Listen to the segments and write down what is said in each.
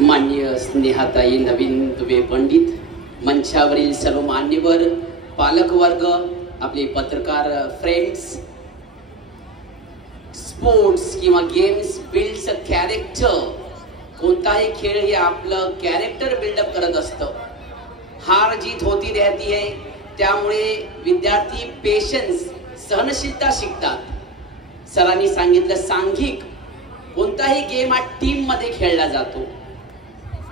मान्य स्नेहाताई नवीन दुबे पंडित, मंचावरील सर्व मान्यवर, पालकवर्ग, आपले पत्रकार फ्रेंड्स, स्पोर्ट्स किंवा गेम्स बिल्ड्स अ कॅरेक्टर. कोणताही खेळ हे आपलं कॅरेक्टर बिल्डअप करत असतं. हार जीत होती रहती है, त्यामुळे विद्यार्थी पेशन्स, सहनशीलता शिकतात. सरांनी सांगितलं सांघिक कोणताही गेम हा टीम मध्ये खेळला जातो.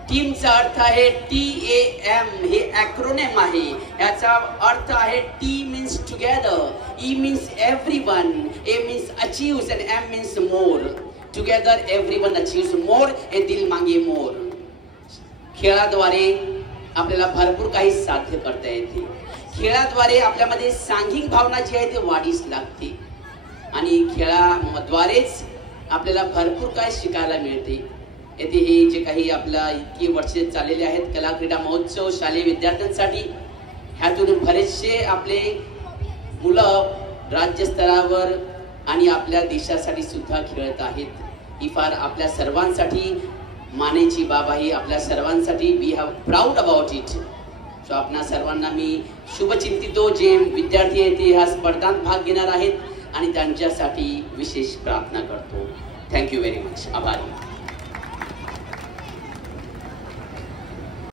टीमचा अर्थ आहे TAM, हे ॲक्रोनेम आहे. याचा अर्थ आहे T means together, E means everyone, A means achieves and M means more. Together everyone achieves more, हे दिल मांगे मोर. खेळाद्वारे आपल्याला भरपूर काही साध्य करता येते. खेळाद्वारे आपल्यामध्ये सांघिक भावना जी आहे ती वाढीस लागते आणि खेळाद्वारेच आपल्याला भरपूर काय शिकायला मिळते. येथे हे जे काही आपला इतकी वर्षे चाललेले आहेत कला क्रीडा महोत्सव शालेय विद्यार्थ्यांसाठी, ह्यातून बरेचसे आपले मुलं राज्यस्तरावर आणि आपल्या देशासाठी सुद्धा खेळत आहेत. ही फार आपल्या सर्वांसाठी मानेची बाब आहे. आपल्या सर्वांसाठी we have proud about it. So आपणा सर्वांना मी शुभचिंतितो जे विद्यार्थी आहेत ते ह्या स्पर्धांत भाग घेणार आहेत आणि त्यांच्यासाठी विशेष प्रार्थना करतो. Thank you very much. आभारी.